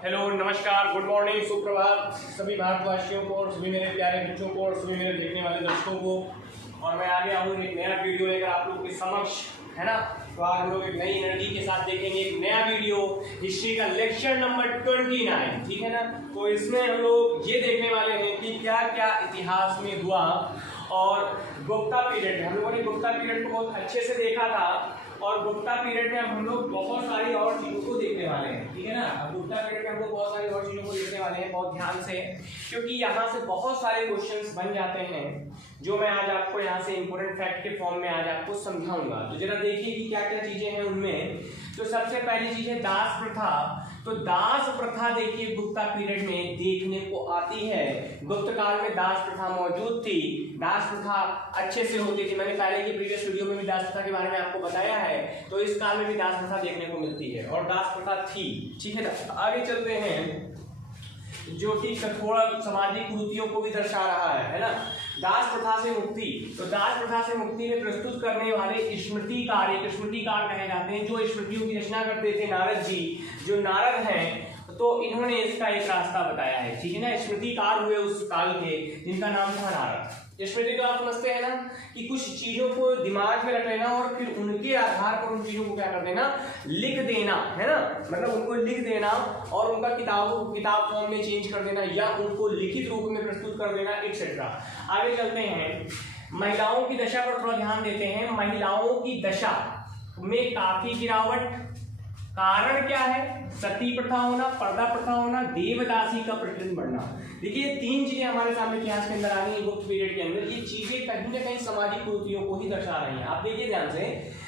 Hello, नमस्कार, good morning, सुप्रभात सभी भारतवासियों को और सभी मेरे प्यारे बच्चों को और सभी मेरे देखने वाले दर्शकों को। और मैं आ गया हूँ एक नया वीडियो लेकर आप लोगों के समक्ष, है ना। तो आज हम लोग एक नई एनर्जी के साथ देखेंगे एक नया वीडियो, हिस्ट्री का लेक्चर नंबर 29, ठीक है ना। तो इसमें हम लोग ये देखने वाले हैं कि क्या क्या इतिहास में हुआ। और गुप्ता पीरियड, हम लोगों ने गुप्ता पीरियड को बहुत अच्छे से देखा था और गुप्ता पीरियड में हम लोग बहुत सारी और चीज़ों को देखने वाले हैं, ठीक है ना। अब गुप्ता पीरियड में हम लोग बहुत सारी और चीज़ों को देखने वाले हैं बहुत ध्यान से, क्योंकि यहाँ से बहुत सारे क्वेश्चंस बन जाते हैं जो मैं आज आपको यहाँ से इंपोर्टेंट फैक्ट के फॉर्म में आज आपको समझाऊंगा। तो जरा देखिए कि क्या क्या चीजें हैं उनमें। तो सबसे पहली चीज है दास प्रथा। तो दास प्रथा देखिए गुप्ता पीरियड में देखने को आती है। गुप्त काल में दास प्रथा मौजूद थी। दास प्रथा अच्छे से होती थी, मैंने पहले की प्रीवियस वीडियो में भी दास प्रथा के बारे में आपको बताया है। तो इस काल में भी दास प्रथा देखने को मिलती है और दास प्रथा थी, ठीक है ना। आगे चलते हैं जो कि थोड़ा सामाजिक कुरीतियों को भी दर्शा रहा है ना। दास प्रथा से मुक्ति। तो दास प्रथा से मुक्ति में प्रस्तुत करने वाले स्मृतिकार, एक स्मृतिकार कहे जाते हैं, जो स्मृतियों की रचना करते थे नारद जी। जो नारद हैं तो इन्होंने इसका एक रास्ता बताया है, ठीक है ना। स्मृतिकार हुए उस काल के जिनका नाम था नारद। स्मृति तो आप समझते हैं ना कि कुछ चीजों को दिमाग में रख लेना और फिर उनके आधार पर उन चीजों को क्या कर देना, लिख देना, है ना। मतलब उनको लिख देना और उनका किताब फॉर्म में चेंज कर देना या उनको लिखित रूप में प्रस्तुत कर देना, एक्सेट्रा। आगे चलते हैं, महिलाओं की दशा पर थोड़ा ध्यान देते हैं। महिलाओं की दशा में काफी गिरावट। कारण क्या है? सती प्रथा होना, पर्दा प्रथा होना, देवदासी का प्रचलन बढ़ना। देखिए ये तीन चीजें हमारे सामने इतिहास के अंदर आ रही है गुप्त पीरियड के अंदर। ये चीजें कहीं ना कहीं सामाजिक कुरीतियों को ही दर्शा रही हैं। आप देखिए ध्यान से,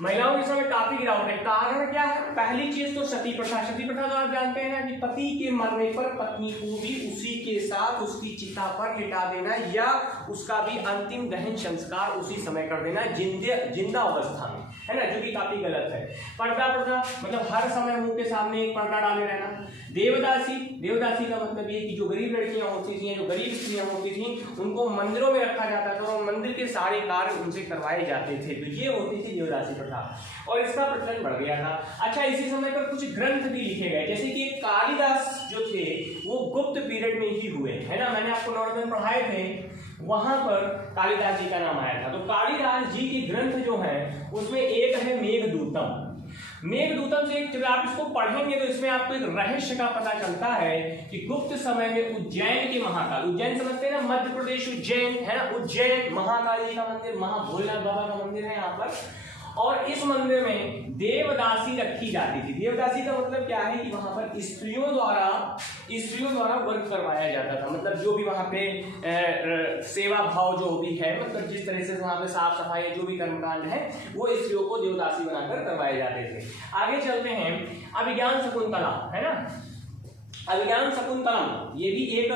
महिलाओं के समय काफी गिरावट है। कारण क्या है? पहली चीज तो सती प्रथा। सती प्रथा तो आप जानते हैं ना कि पति के मरने पर पत्नी को भी उसी के साथ उसकी चिता पर लिटा देना या उसका भी अंतिम दहन संस्कार उसी समय कर देना जिंदा अवस्था में, है ना, जो कि काफी गलत है। पर्दा प्रथा मतलब हर समय मुंह के सामने एक पर्दा डाले रहना। देवदासी, देवदासी का मतलब ये कि जो गरीब लड़कियां होती थी, जो गरीब स्त्रियां होती थी, उनको मंदिरों में रखा जाता था और मंदिर के सारे कार्य उनसे करवाए जाते थे। तो ये होती थी देवदासी प्रथा और इसका प्रचलन बढ़ गया था। अच्छा, इसी समय पर कुछ ग्रंथ भी लिखे गए, जैसे कि कालिदास जो थे वो गुप्त पीरियड में ही हुए, है ना। मैंने आपको नॉर्थ में पढ़ाए थे, वहां पर कालिदास जी का नाम आया था। तो कालिदास जी के ग्रंथ जो है उसमें एक है मेघदूतम। मेघदूतम से जब आप इसको पढ़ेंगे तो इसमें आपको एक रहस्य का पता चलता है कि गुप्त समय में उज्जैन के महाकाल, उज्जैन समझते हैं ना, मध्य प्रदेश उज्जैन, है ना। उज्जैन महाकाली का मंदिर, महाभोलेनाथ बाबा का मंदिर है यहाँ पर। और इस मंदिर में देवदासी रखी जाती थी। देवदासी का मतलब क्या है कि वहां पर स्त्रियों द्वारा वर्क करवाया जाता था। मतलब जो भी वहां पे सेवा भाव जो भी है, मतलब जिस तरह से वहां पे साफ सफाई जो भी कर्मकांड है वो स्त्रियों को देवदासी बनाकर करवाए जाते थे। आगे चलते हैं, अभिज्ञान शकुंतला, है ना। अभिज्ञान शकुंतलम ये भी एक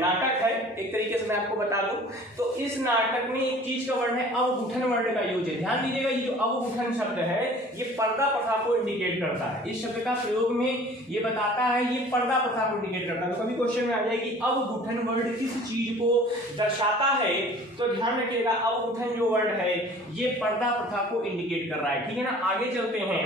नाटक है, एक तरीके से मैं आपको बता दूं तो इस नाटक में एक चीज का वर्ण है अवगुठन वर्ण का यूज है। ध्यान दीजिएगा, ये जो अवगुठन शब्द है ये पर्दा प्रथा को इंडिकेट करता है। इस शब्द का प्रयोग में ये बताता है ये पर्दा प्रथा को इंडिकेट करता है। तो कभी क्वेश्चन में आ जाए कि अवगुठन वर्ण किस चीज को दर्शाता है, तो ध्यान रखिएगा अवगुठन जो वर्ण है ये पर्दा प्रथा को इंडिकेट कर रहा है, ठीक है ना। आगे चलते हैं,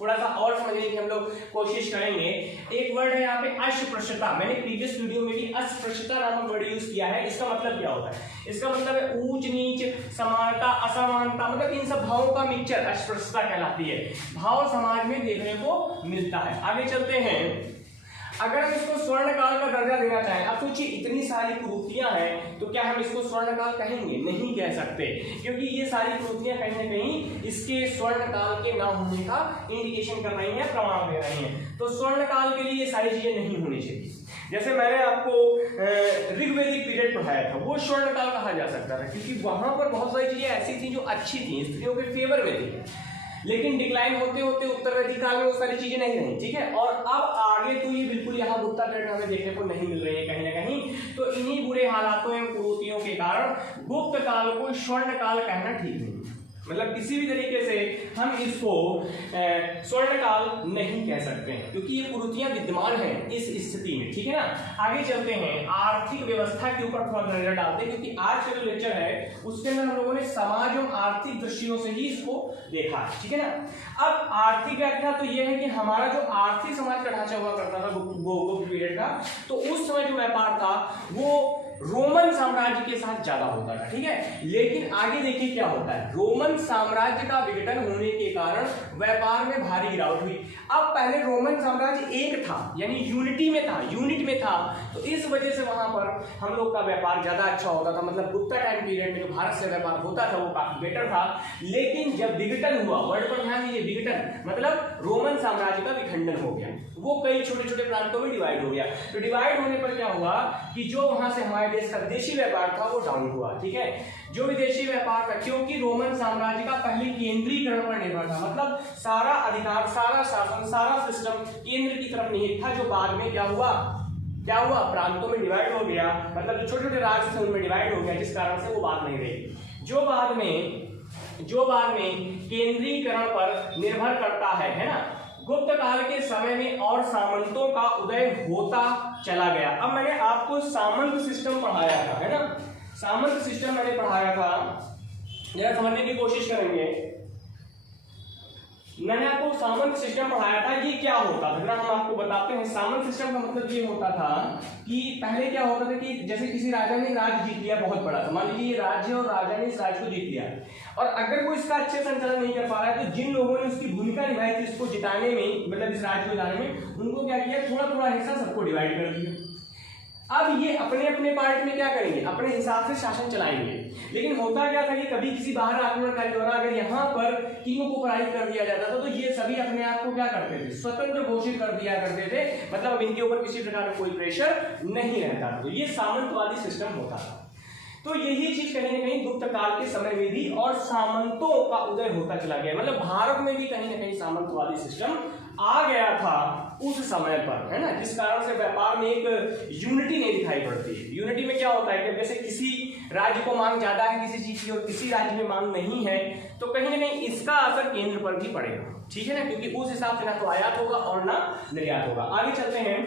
थोड़ा सा और समझने की हम लोग कोशिश करेंगे। एक वर्ड है यहाँ पे अस्पृश्यता। मैंने प्रीवियस वीडियो में भी अस्पृश्यता नामक वर्ड यूज किया है। इसका मतलब क्या होता है? इसका मतलब है ऊंच नीच, समानता, असमानता, मतलब इन सब भावों का मिक्सचर अस्पृश्यता कहलाती है। भाव समाज में देखने को मिलता है। आगे चलते हैं, अगर हम इसको स्वर्ण काल का दर्जा देना चाहें, अब सोचिए इतनी सारी कुरीतियां हैं तो क्या हम इसको स्वर्ण काल कहेंगे? नहीं कह सकते, क्योंकि ये सारी कुरीतियां कहीं ना कहीं इसके स्वर्ण काल के ना होने का इंडिकेशन कर रही हैं, प्रमाण दे रही हैं। तो स्वर्ण काल के लिए ये सारी चीजें नहीं होनी चाहिए। जैसे मैंने आपको ऋग्वेदिक पीरियड पढ़ाया था, वो स्वर्ण काल कहा जा सकता था, क्योंकि वहां पर बहुत सारी चीजें ऐसी थी जो अच्छी थी, स्त्रियों के फेवर में थी। लेकिन डिक्लाइन होते होते उत्तरवैदिक काल में वो सारी चीजें नहीं रही, ठीक है। और अब आगे तो ये बिल्कुल यहाँ गुप्ता पीरियड हमें देखने को नहीं मिल रही है कहीं ना कहीं। तो इन्हीं बुरे हालातों एवं कुरीतियों के कारण गुप्त काल को स्वर्ण काल कहना ठीक नहीं। मतलब किसी भी तरीके से हम इसको स्वर्ण काल नहीं कह सकते हैं, क्योंकि ये कुरीतियां विद्यमान हैं इस स्थिति में, ठीक है ना। आगे चलते हैं, आर्थिक व्यवस्था के ऊपर थोड़ा नजर डालते हैं, क्योंकि आज का जो लेक्चर है उसके अंदर हम लोगों ने समाज और आर्थिक दृष्टियों से ही इसको देखा है, ठीक है ना। अब आर्थिक व्याख्या तो ये है कि हमारा जो आर्थिक समाज का ढांचा हुआ करता था गुप्त पीरियड का, तो उस समय जो व्यापार था वो रोमन साम्राज्य के साथ ज्यादा होता था, ठीक है। लेकिन आगे देखिए क्या होता है, रोमन साम्राज्य का विघटन होने के कारण व्यापार में भारी गिरावट हुई। अब पहले रोमन साम्राज्य एक था, यानी यूनिटी में था, यूनिट में था, तो इस वजह से वहां पर हम लोग का व्यापार ज्यादा अच्छा होता था। मतलब गुप्ता टाइम पीरियड में जो भारत से व्यापार होता था वो काफी बेटर था। लेकिन जब विघटन हुआ, वर्ड पर ध्यान दीजिए, विघटन मतलब रोमन साम्राज्य का विखंडन हो गया, वो कई छोटे छोटे प्रांतों में डिवाइड हो गया। तो डिवाइड होने पर क्या हुआ कि जो वहां से हमारे देश का विदेशी व्यापार था वो डाउन हुआ, ठीक है। जो विदेशी व्यापार था, क्योंकि रोमन साम्राज्य का पहले केंद्रीकरण पर निर्भर था, मतलब सारा अधिकार, सारा शासन, सारा सिस्टम केंद्र की तरफ नहीं था, जो बाद में क्या हुआ प्रांतों में डिवाइड हो गया, मतलब जो छोटे छोटे राज्य थे उनमें डिवाइड हो गया, जिस कारण से वो बात नहीं रही। जो बाद में केंद्रीकरण पर निर्भर करता है ना, गुप्त काल के समय में और सामंतों का उदय होता चला गया। अब मैंने आपको सामंत सिस्टम पढ़ाया था, है ना, सामंत सिस्टम मैंने पढ़ाया था, जरा समझने की कोशिश करेंगे। मैंने आपको सामंत सिस्टम पढ़ाया था, ये क्या होता था जरा हम आपको बताते हैं। सामंत सिस्टम का मतलब ये होता था कि पहले क्या होता था कि जैसे किसी राजा ने राज्य जीत लिया बहुत बड़ा, मान लीजिए ये राज्य और राजा ने इस राज्य को जीत लिया, और अगर वो इसका अच्छे संचालन नहीं कर पा रहा है तो जिन लोगों ने उसकी भूमिका निभाई थी इसको जिताने में, मतलब इस राज्य को जिताने में, उनको क्या किया, थोड़ा थोड़ा हिस्सा सबको डिवाइड कर दिया। अब ये अपने अपने पार्ट में क्या करेंगे, अपने हिसाब से शासन चलाएंगे। लेकिन होता क्या था कि कभी किसी बाहर आक्रमणकारी द्वारा अगर यहाँ पर किंग को पराजित कर दिया जाता था तो ये सभी अपने आप को क्या करते थे, स्वतंत्र घोषित कर दिया करते थे, मतलब अब इनके ऊपर किसी प्रकार का कोई प्रेशर नहीं रहता था। तो ये सामंतवादी सिस्टम होता था। तो यही चीज कहीं ना कहीं गुप्त काल के समय में भी और सामंतों का उदय होता चला गया, मतलब भारत में भी कहीं ना कहीं सामंतवादी सिस्टम आ गया था उस समय पर, है ना, जिस कारण से व्यापार में एक यूनिटी नहीं दिखाई पड़ती है। यूनिटी में क्या होता है कि जैसे किसी राज्य को मांग ज्यादा है किसी चीज की और किसी राज्य में मांग नहीं है, तो कहीं ना कहीं इसका असर केंद्र पर भी पड़ेगा, ठीक है ना, क्योंकि उस हिसाब से ना तो आयात होगा और ना निर्यात होगा। आगे चलते हैं,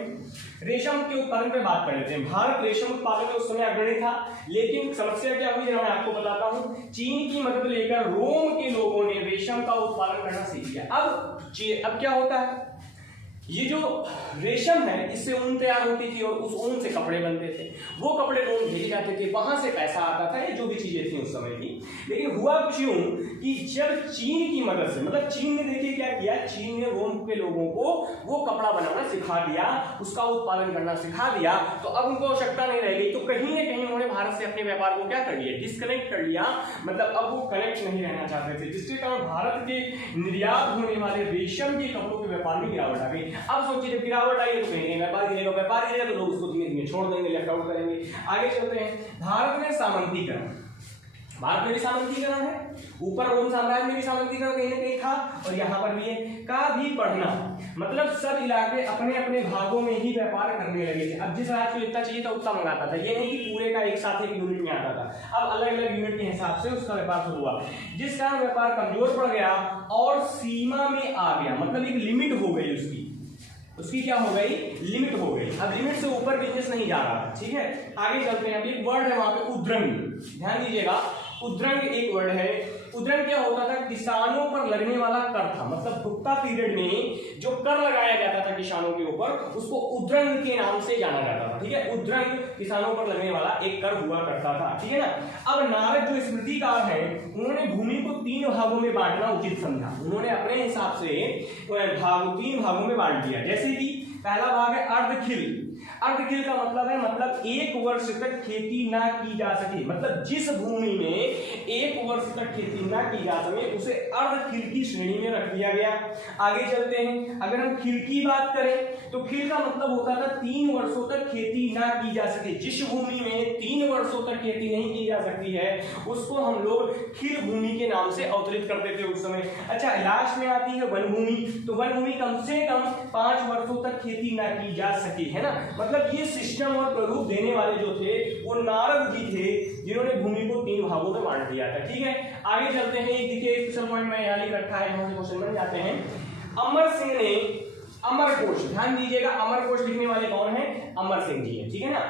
रेशम के उत्पादन पे बात कर लेते हैं। भारत रेशम उत्पादन में उस समय अग्रणी था, लेकिन समस्या क्या हुई मैं आपको बताता हूं। चीन की मदद लेकर रोम के लोगों ने रेशम का उत्पादन करना सीख लिया। अब क्या होता है, ये जो रेशम है इससे ऊन तैयार होती थी और उस ऊन से कपड़े बनते थे, वो कपड़े रोम भेजे जाते थे, वहां से पैसा आता था, ये जो भी चीजें थी उस समय की। लेकिन हुआ कुछ यूं कि जब चीन की मदद से, मतलब चीन ने देखिए क्या किया, चीन ने रोम के लोगों को वो कपड़ा बनाना सिखा दिया, उसका उत्पादन करना सिखा दिया, तो अब उनको आवश्यकता नहीं रह गई। तो कहीं ना कहीं उन्होंने भारत से अपने व्यापार को क्या कर लिया, डिस्कनेक्ट कर लिया, मतलब अब वो कनेक्ट नहीं रहना चाहते थे, जिसके कारण भारत के निर्यात होने वाले रेशम के कपड़ों के व्यापार में गिरावट आ गई। अब सोचिए जब गिरावट आई तो कहीं व्यापार गिरेगा तो लोग उसको धीमे धीमे छोड़ देंगे, लेफ्ट आउट करेंगे। आगे चलते हैं, भारत में सामंतीकरण, भारत में भी सामंतीकरण है, ऊपर रोम साम्राज्य में भी सामंतीकरण कहीं ना कहीं था और यहाँ पर भी है, का भी बढ़ना, मतलब सब इलाके अपने अपने भागों में ही व्यापार करने लगे थे। अब जिस राज्य को जितना चाहिए था उतना मंगाता था, ये नहीं कि पूरे का एक साथ एक यूनिट में आता था, अब अलग अलग यूनिट के हिसाब से उसका व्यापार शुरू हुआ, जिस कारण व्यापार कमजोर पड़ गया और सीमा में आ गया, मतलब एक लिमिट हो गई उसकी क्या हो गई, लिमिट हो गई। अब लिमिट से ऊपर बिजनेस नहीं जा रहा, ठीक है। आगे चलते हैं, अभी एक वर्ड है वहां पे उद्रंग, ध्यान दीजिएगा, उद्रंग एक वर्ड है। उद्रंग क्या होता था, किसानों पर लगने वाला कर था, मतलब गुप्ता पीरियड में जो कर लगाया जाता था किसानों के ऊपर उसको उद्रंग के नाम से जाना जाता था, ठीक है। उद्रंग किसानों पर लगने वाला एक कर हुआ करता था, ठीक है ना। अब नारद जो स्मृतिकार है उन्होंने भूमि को 3 भागों में बांटना उचित समझा, उन्होंने अपने हिसाब से 3 भागों में बांट दिया। जैसे कि पहला भाग है अर्धखिल। अर्धखिल का मतलब है, मतलब 1 वर्ष तक खेती ना की जा सके, मतलब जिस भूमि में 1 वर्ष तक खेती ना की जा सके उसे अर्धखिल की श्रेणी में रख दिया गया। आगे चलते हैं, अगर हम खिल की बात करें तो खिल का मतलब होता था 3 वर्षों तक खेती ना की जा सके, जिस भूमि में 3 वर्षों तक खेती नहीं की जा सकती है उसको हम लोग खिल भूमि के नाम से अवतरित करते थे उस समय। अच्छा, लास्ट में आती है वन भूमि, तो वन भूमि कम से कम 5 वर्षों तक खेती ना की जा सकी, है ना। मतलब ये सिस्टम और प्रारूप देने वाले जो थे वो नारद जी थे, जिन्होंने भूमि को 3 भागों में बांट दिया था, ठीक है। आगे चलते हैं, एक देखिए स्पेशल पॉइंट में यहाँ लिख रखा है, जहां से क्वेश्चन बन जाते हैं। अमर सिंह ने अमरकोश, ध्यान दीजिएगा, अमरकोश लिखने वाले कौन है, अमर सिंह जी है, ठीक है ना।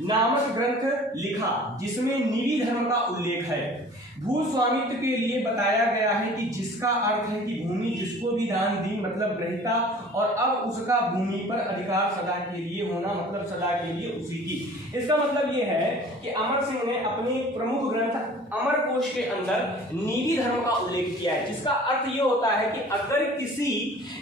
नामक ग्रंथ लिखा जिसमें निवि धर्म का उल्लेख है। भू स्वामित्व के लिए बताया गया है कि जिसका अर्थ है कि भूमि जिसको भी दान दी मतलब ग्रहिता, और अब उसका भूमि पर अधिकार सदा के लिए होना मतलब सदा के लिए उसी की। इसका मतलब ये है कि अमर सिंह ने अपने प्रमुख ग्रंथ अमरकोश के अंदर निवि धर्म का उल्लेख किया है, जिसका अर्थ ये होता है कि अगर किसी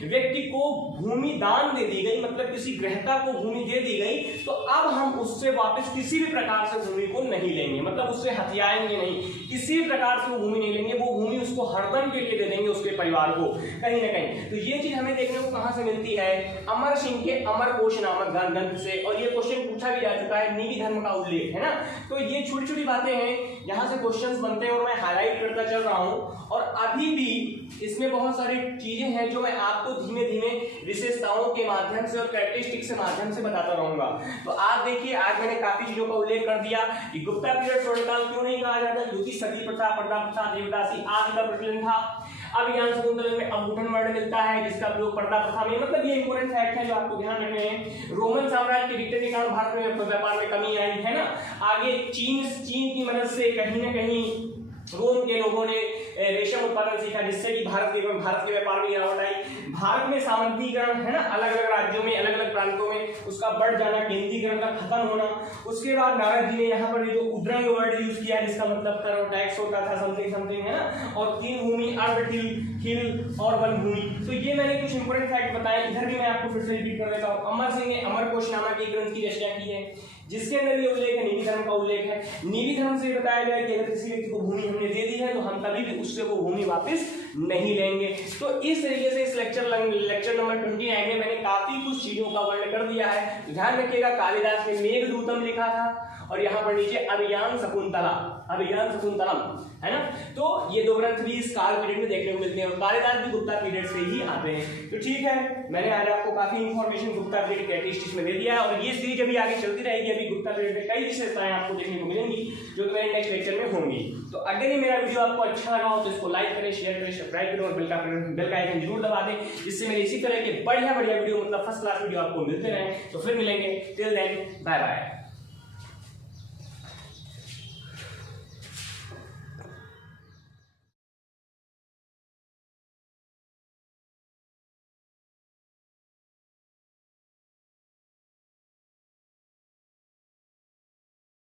व्यक्ति को भूमि दान दे दी गई मतलब किसी ग्रहिता को भूमि दे दी गई, तो अब हम उससे वापस किसी भी प्रकार से भूमि को नहीं लेंगे, मतलब उससे हथियाएंगे नहीं, किसी भी प्रकार से वो भूमि नहीं लेंगे, वो भूमि उसको हरदम के लिए दे देंगे उसके परिवार को कहीं ना कहीं। तो ये चीज हमें देखने को कहां से मिलती है? अमर सिंह के अमरकोश नामक ग्रंथ से। और ये क्वेश्चन पूछा भी जा चुका है, निवि धर्म का उल्लेख है ना। तो ये छोटी छोटी बातें हैं, यहाँ से क्वेश्चंस बनते हैं और मैं हाईलाइट करता चल रहा हूँ। और अभी भी इसमें बहुत सारी चीजें हैं जो मैं आपको धीमे धीमे विशेषताओं के माध्यम से और कैरेक्टरिस्टिक्स के माध्यम से बताता रहूंगा। तो आप देखिए, आज मैंने काफी चीजों का उल्लेख कर दिया कि गुप्ता पीरियड स्वर्णकाल क्यों नहीं कहा जाता, क्योंकि सती प्रथा, पर्दा प्रथा, देवदासी आदि का प्रचलन था। अभिज्ञान शकुंतल में अंगूठन वर्ण मिलता है जिसका प्रयोग पर्दा प्रथा में, मतलब ये इंपॉर्टेंट फैक्ट है जो आपको ध्यान रखने हैं। रोमन साम्राज्य के विकटन के कारण भारत में व्यापार में कमी आई है ना। आगे चीन की मदद से कहीं ना कहीं रोम के लोगों ने रेशम उत्पादन सीखा, जिससे कि भारत के व्यापार में गिरावट आई। भारत में सामंतीकरण है ना, अलग अलग राज्यों में अलग अलग प्रांतों में उसका बढ़ जाना, केंद्रीकरण का खत्म होना। उसके बाद नारद जी ने यहाँ पर जो उद्रंग वर्ड यूज किया जिसका मतलब कर टैक्स होता था समथिंग है ना। और तीन भूमि, अर्ध हिल और वन भूमि। तो ये मैंने कुछ इंपोर्टेंट फैक्ट बताए, इधर भी मैं आपको फिर से रिपीट कर देता हूँ। अमर सिंह ने अमरकोश नामक एक ग्रंथ की रचना की है जिसके अंदर ये उल्लेख है, निवि धर्म का उल्लेख है। निवि धर्म से बताया गया कि अगर किसी व्यक्ति को भूमि हमने दे दी है तो हम कभी भी उससे वो भूमि वापस नहीं लेंगे। तो इस तरीके से इस लेक्चर नंबर 29 में मैंने काफी कुछ चीजों का वर्णन कर दिया है। ध्यान रखिएगा, कालिदास ने मेघदूतम लिखा था और यहाँ पर नीचे अभिज्ञान शकुंतलम है ना। तो ये दो ग्रंथ भी इस काल पीरियड में देखने को मिलते हैं और कालिदास भी गुप्ता पीरियड से ही आते हैं। तो ठीक है, मैंने आज आपको काफी इंफॉर्मेशन गुप्ता पीरियड कैरेक्टरिस्टिक्स में दे दिया है और ये सीरीज अभी आगे चलती रहेगी। अभी गुप्ता पीरियड में कई विशेषताएं आपको देखने को मिलेंगी जो कि मेरे नेक्स्ट लेक्चर में होंगी। तो अगर ये मेरा वीडियो आपको अच्छा लगा हो तो इसको लाइक करें, शेयर करें, सब्सक्राइब करें और बेल का आइकन जरूर दबा दें, जिससे मेरे इसी तरह के बढ़िया वीडियो मतलब फर्स्ट क्लास वीडियो आपको मिलते रहें। तो फिर मिलेंगे, टिल देन बाय बाय।